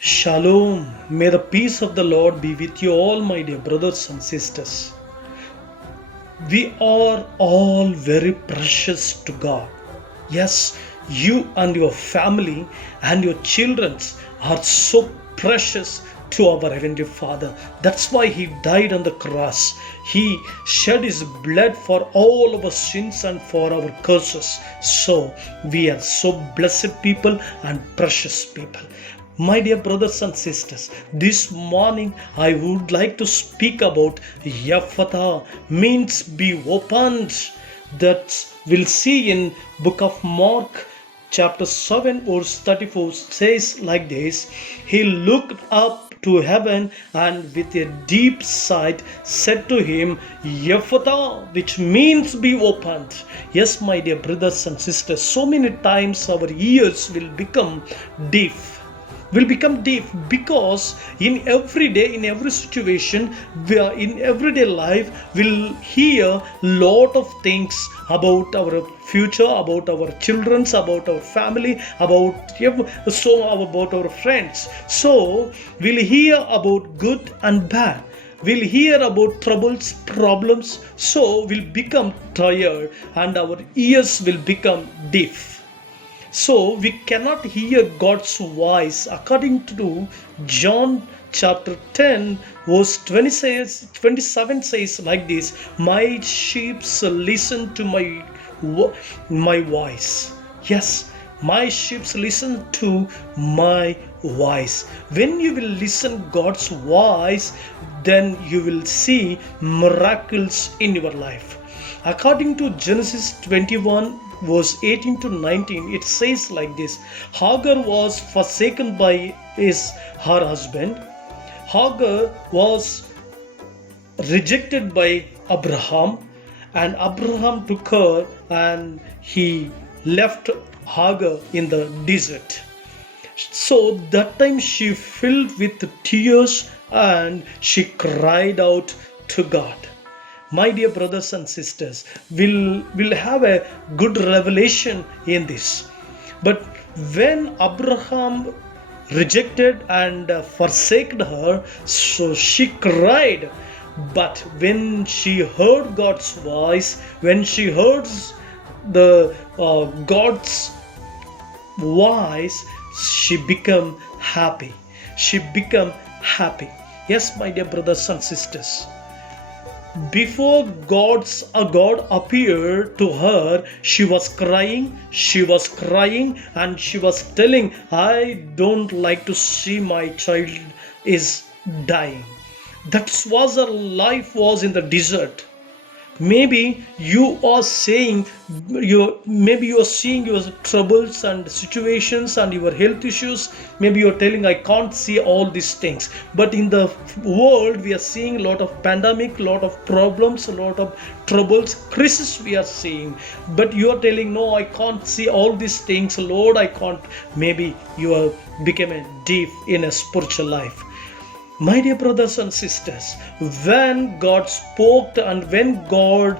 Shalom. May the peace of the Lord be with you all, my dear brothers and sisters. We are all very precious to God. Yes, you and your family and your children are so precious to our Heavenly Father. That's why He died on the cross. He shed His blood for all of our sins and for our curses. So we are so blessed people and precious people. My dear brothers and sisters, this morning I would like to speak about Yaphatha, means be opened. That we'll see in book of Mark chapter 7 verse 34 says like this: He looked up to heaven and with a deep sigh said to him, Yaphatha, which means be opened. Yes, my dear brothers and sisters, so many times our ears will become deaf because in every day, in every situation, we are in everyday life, we'll hear lot of things about our future, about our children's, about our family, about our friends. So we'll hear about good and bad, we'll hear about troubles, problems. So we'll become tired and our ears will become deaf. So we cannot hear God's voice. According to John chapter 10, verse 27 says like this: My sheep listen to my voice. Yes, my sheep listen to my voice. When you will listen God's voice, then you will see miracles in your life. According to Genesis 21, verse 18 to 19, it says like this: Hagar was forsaken by her husband. Hagar was rejected by Abraham, and Abraham took her and he left Hagar in the desert. So that time she filled with tears and she cried out to God. My dear brothers and sisters, will have a good revelation in this. But when Abraham rejected and forsaken her, so she cried. But when she heard God's voice, when she heard the God's voice, she became happy. She became happy. Yes, my dear brothers and sisters, before God appeared to her, she was crying, and she was telling, I don't like to see my child is dying. That was her life was in the desert. Maybe you are saying, maybe you are seeing your troubles and situations and your health issues. Maybe you are telling, I can't see all these things. But in the world we are seeing a lot of pandemic, a lot of problems, a lot of troubles, crisis we are seeing. But you are telling, no, I can't see all these things, Lord, I can't. Maybe you are become a deep in a spiritual life. My dear brothers and sisters, when God spoke and when God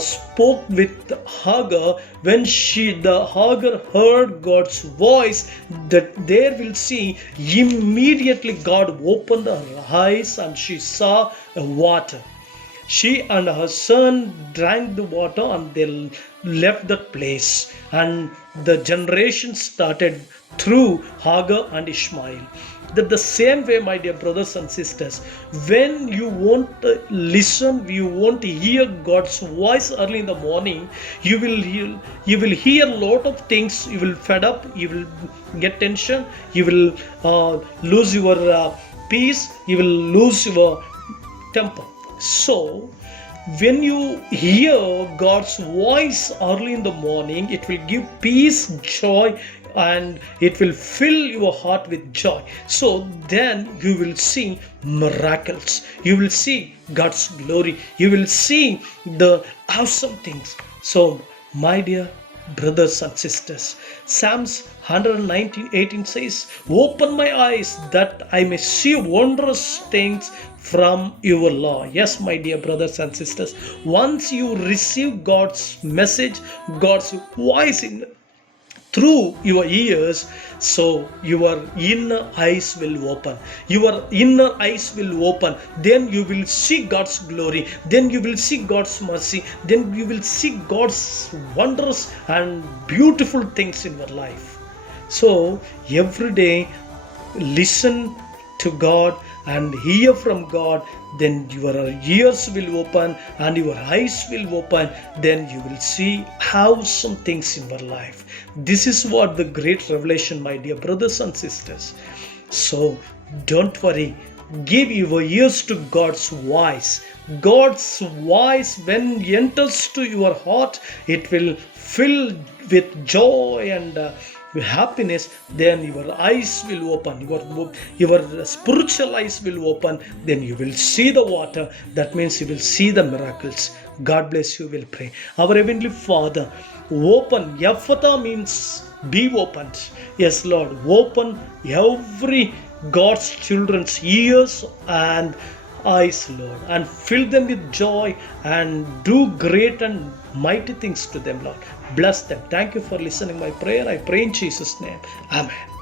spoke with Hagar, when the Hagar heard God's voice, that there will see immediately God opened her eyes and she saw water. She and her son drank the water and they left that place. And the generation started through Hagar and Ishmael. That the same way, my dear brothers and sisters, when you want to listen, you want to hear God's voice early in the morning, you will hear a lot of things. You will fed up, you will get tension, you will lose your peace, you will lose your temper. So, when you hear God's voice early in the morning, it will give peace, joy, and it will fill your heart with joy. So then you will see miracles. You will see God's glory. You will see the awesome things. So, my dear brothers and sisters, Psalms 119:18 says, Open my eyes that I may see wondrous things from your law. Yes, my dear brothers and sisters, once you receive God's message, God's voice through your ears, so your inner eyes will open. Your inner eyes will open. Then you will see God's glory. Then you will see God's mercy. Then you will see God's wondrous and beautiful things in your life. So every day, listen to God and hear from God, then your ears will open and your eyes will open. Then you will see awesome things in your life. This is what the great revelation, my dear brothers and sisters. So don't worry. Give your ears to God's voice. God's voice, when it enters to your heart, it will fill with joy and happiness. Then your eyes will open, your spiritual eyes will open. Then you will see the water. That means you will see the miracles. God bless you. Will pray. Our Heavenly Father, open. Ephphatha means be opened. Yes, Lord, open every God's children's ears and eyes, Lord, and fill them with joy and do great and mighty things to them, Lord. Bless them. Thank you for listening my prayer. I pray in Jesus' name. Amen.